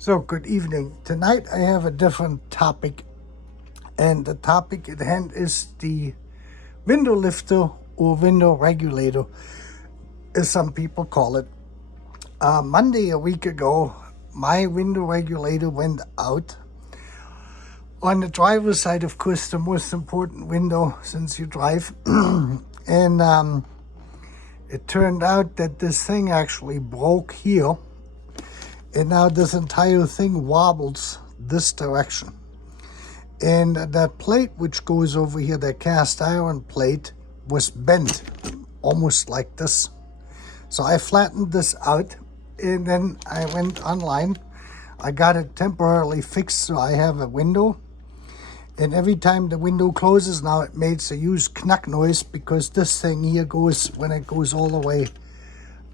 So, good evening. Tonight I have a different topic, and the topic at hand is the window lifter or window regulator, as some people call it. Monday, a week ago, my window regulator went out. On the driver's side, of course, the most important window since you drive. And it turned out that this thing actually broke here. And now this entire thing wobbles this direction. And that plate which goes over here, that cast iron plate, was bent almost like this. So I flattened this out and then I went online. I got it temporarily fixed so I have a window. And every time the window closes now, it makes a huge knack noise because this thing here goes, when it goes all the way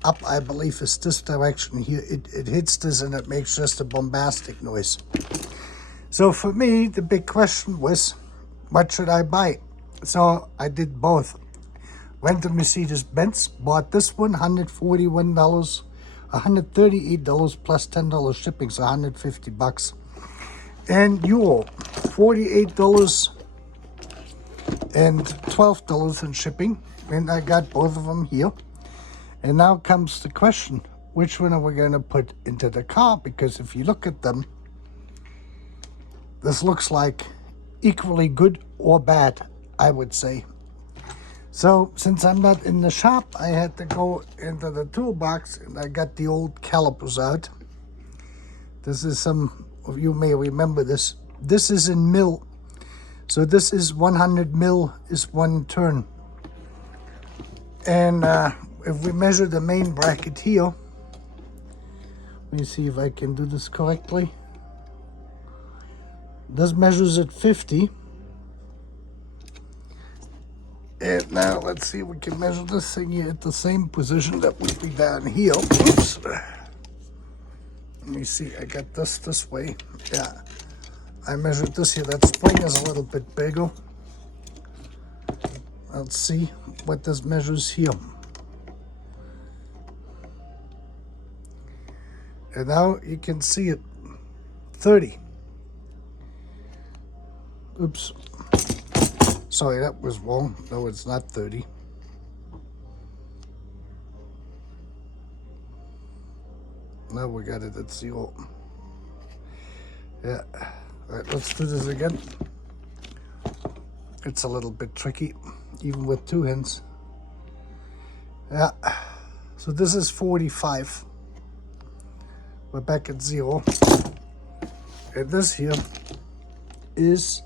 up, I believe is this direction here, it hits this and it makes just a bombastic noise. So for me, the big question was, what should I buy? So I did both. Went to Mercedes-Benz, bought this one, $141, $138 plus $10 shipping, so $150. And Euro, $48 and $12 in shipping. And I got both of them here. And now comes the question, which one are we going to put into the car? Because if you look at them, this looks like equally good or bad, I would say. So since I'm not in the shop, I had to go into the toolbox and I got the old calipers out. This is, some of you may remember this. This is in mil. So this is 100 mil is one turn. And if we measure the main bracket here, let me see if I can do this correctly. This measures at 50. And now let's see if we can measure this thing here at the same position that would be down here. Oops. Let me see, I got this way. Yeah, I measured this here. That spring is a little bit bigger. Let's see what this measures here. And now you can see it, 30. Oops. Sorry, that was wrong. No, it's not 30. Now we got it at 0. Yeah. All right, let's do this again. It's a little bit tricky, even with two hands. Yeah. So this is 45. We're back at 0. And this here is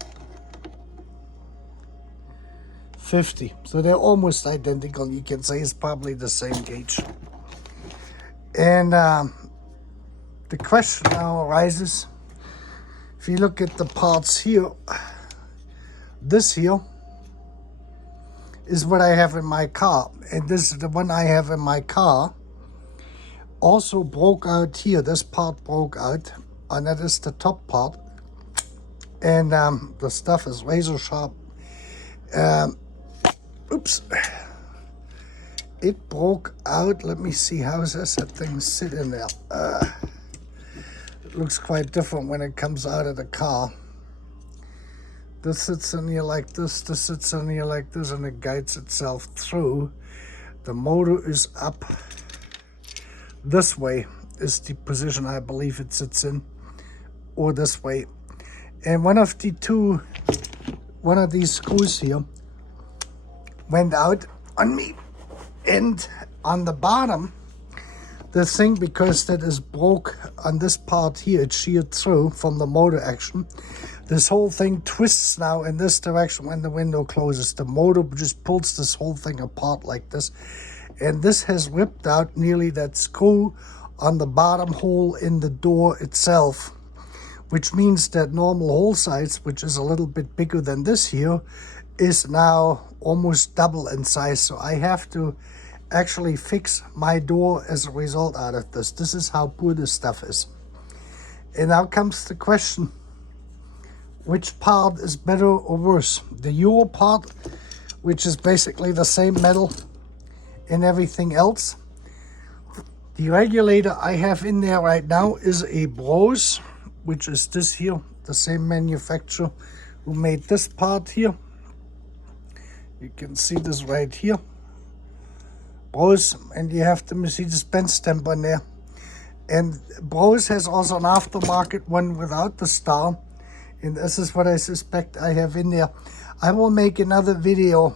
50. So they're almost identical. You can say it's probably the same gauge. And the question now arises, if you look at the parts here, this here is what I have in my car. And this is the one I have in my car. Also broke out here. This part broke out, and that is the top part. And the stuff is razor sharp. Oops. It broke out. Let me see, how does that thing sit in there? It looks quite different when it comes out of the car. This sits in here like this. This sits in here like this, and it guides itself through. The motor is up. This way is the position I believe it sits in, or this way. And one of these screws here went out on me. And on the bottom, the thing, because that is broke on this part here, it's sheared through from the motor action. This whole thing twists now in this direction when the window closes. The motor just pulls this whole thing apart like this. And this has ripped out nearly that screw on the bottom hole in the door itself, which means that normal hole size, which is a little bit bigger than this here, is now almost double in size. So I have to actually fix my door as a result out of this. This is how poor this stuff is. And now comes the question, which part is better or worse? The Euro part, which is basically the same metal and everything else. The regulator I have in there right now is a Bros, which is this here, the same manufacturer who made this part here. You can see this right here, Bros, and you have the Mercedes-Benz stamp on there. And Bros has also an aftermarket one without the star, and this is what I suspect I have in there. I will make another video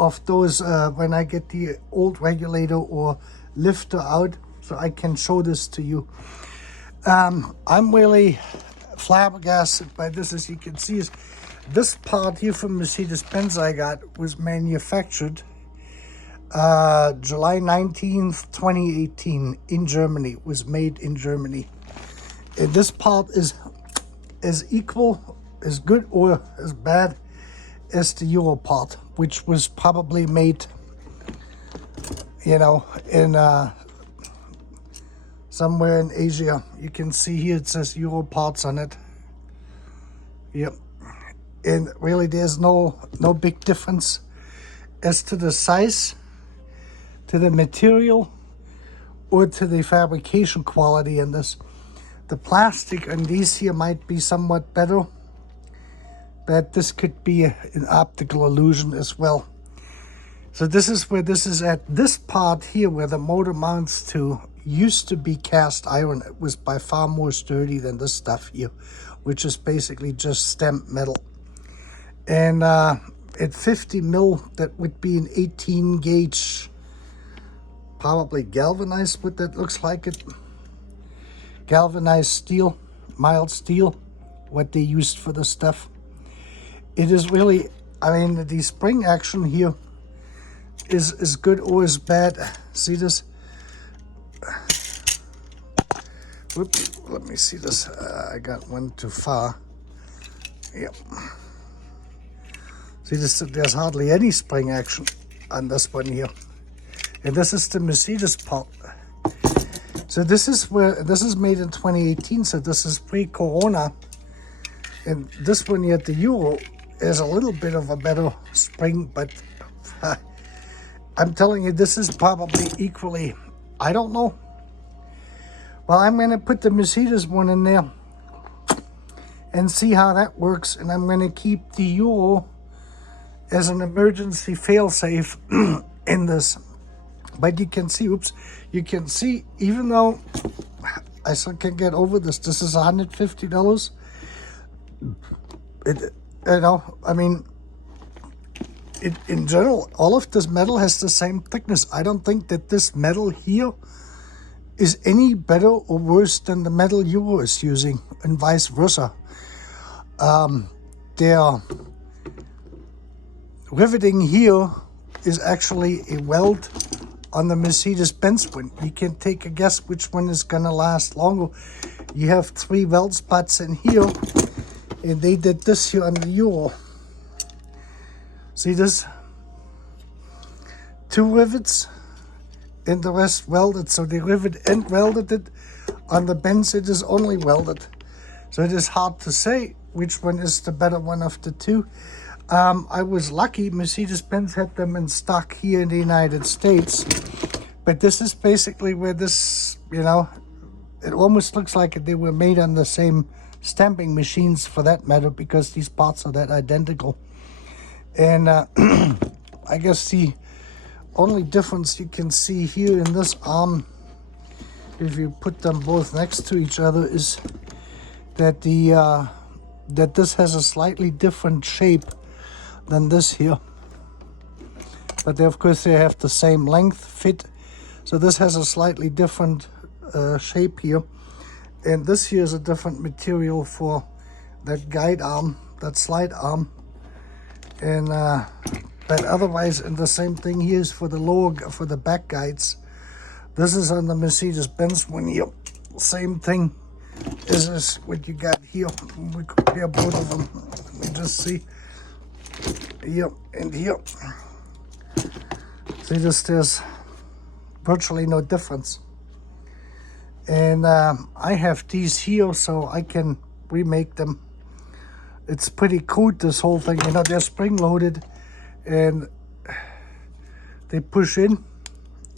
of those when I get the old regulator or lifter out, so I can show this to you. I'm really flabbergasted by this. As you can see, is this part here from Mercedes-Benz I got was manufactured July 19th, 2018 in Germany. It was made in Germany. And this part is as equal, as good or as bad as the Euro part, which was probably made, you know, in somewhere in Asia. You can see here it says Euro parts on it. Yep. And really there's no big difference as to the size, to the material, or to the fabrication quality in this. The plastic on these here might be somewhat better, but this could be an optical illusion as well. So this is where this is at. This part here where the motor mounts to used to be cast iron. It was by far more sturdy than this stuff here, which is basically just stamped metal. And at 50 mil, that would be an 18 gauge, probably galvanized, what that looks like it. Galvanized steel, mild steel, what they used for the stuff. It is really, I mean, the spring action here is as good or as bad. See this? Whoops, let me see this. I got one too far. Yep. See this, there's hardly any spring action on this one here. And this is the Mercedes part. So this is where, this is made in 2018, so this is pre-Corona. And this one here, the Euro, is a little bit of a better spring, but I'm telling you, this is probably equally, I don't know. Well, I'm going to put the Mercedes one in there and see how that works. And I'm going to keep the Euro as an emergency fail-safe in this. But you can see, oops, you can see, even though I still can't get over this, this is $150. You know, I mean, in general, all of this metal has the same thickness. I don't think that this metal here is any better or worse than the metal Euro is using, and vice versa. Their riveting here is actually a weld on the Mercedes-Benz one. You can take a guess which one is going to last longer. You have 3 weld spots in here, and they did this here on the Euro. See this? 2 rivets, and the rest welded. So they rivet and welded it. On the Benz it is only welded. So it is hard to say which one is the better one of the two. I was lucky, Mercedes-Benz had them in stock here in the United States. But this is basically where this, you know, it almost looks like they were made on the same stamping machines for that matter, because these parts are that identical. And I guess the only difference you can see here in this arm, if you put them both next to each other, is that that this has a slightly different shape than this here. But they, of course, they have the same length, fit. So this has a slightly different shape here. And this here is a different material for that guide arm, that slide arm. And but otherwise, and the same thing here is for the lower, for the back guides. This is on the Mercedes-Benz one here. Same thing. This is what you got here. We compare both of them. Let me just see. Here and here. See this, there's virtually no difference. And I have these here so I can remake them. It's pretty crude, this whole thing. You know, they're spring loaded and they push in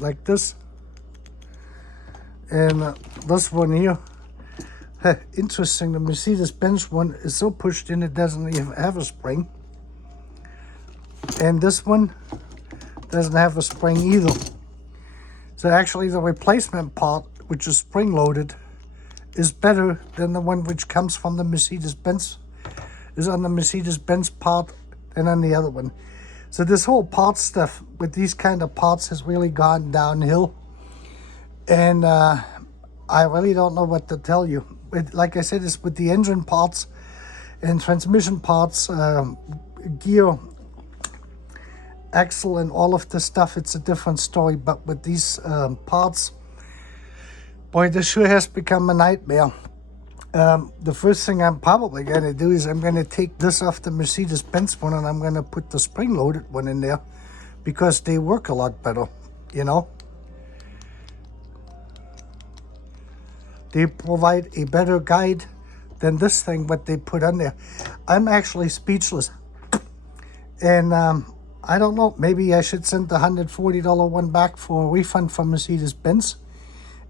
like this. And this one here, interesting, the Mercedes-Benz one is so pushed in it doesn't even have a spring. And this one doesn't have a spring either. So actually the replacement part, which is spring-loaded, is better than the one which comes from the Mercedes-Benz, is on the Mercedes-Benz part than on the other one. So this whole part stuff with these kind of parts has really gone downhill. And I really don't know what to tell you. Like I said, it's with the engine parts and transmission parts, gear, axle, and all of this stuff, it's a different story. But with these parts, boy, this sure has become a nightmare. The first thing I'm probably going to do is I'm going to take this off the Mercedes-Benz one and I'm going to put the spring-loaded one in there because they work a lot better, you know. They provide a better guide than this thing, what they put on there. I'm actually speechless. And I don't know, maybe I should send the $140 one back for a refund from Mercedes-Benz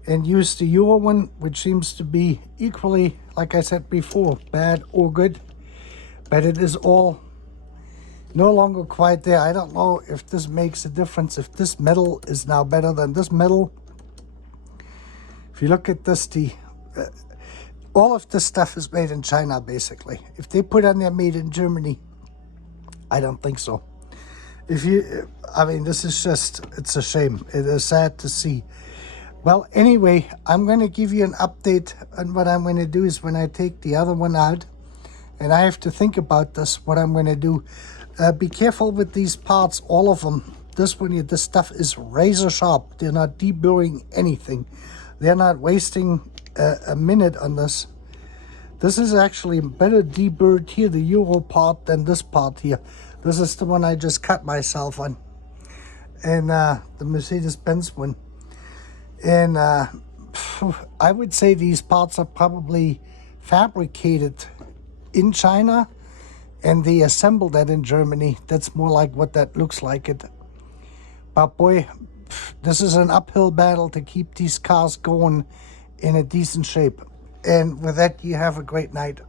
and use the Euro one, which seems to be equally, like I said before, bad or good. But it is all no longer quite there. I don't know if this makes a difference, if this metal is now better than this metal. If you look at this, all of this stuff is made in China, basically. If they put on there made in Germany, I don't think so. I mean, this is just, it's a shame. It is sad to see. Well, anyway, I'm going to give you an update on what I'm going to do is when I take the other one out. And I have to think about this, what I'm going to do. Be careful with these parts, all of them. This one here, this stuff is razor sharp. They're not deburring anything. They're not wasting a minute on this. This is actually better deburred here, the Euro part, than this part here. This is the one I just cut myself on. And the Mercedes-Benz one. And I would say these parts are probably fabricated in China and they assemble that in Germany. That's more like what that looks like it. But boy, this is an uphill battle to keep these cars going in a decent shape. And with that, you have a great night.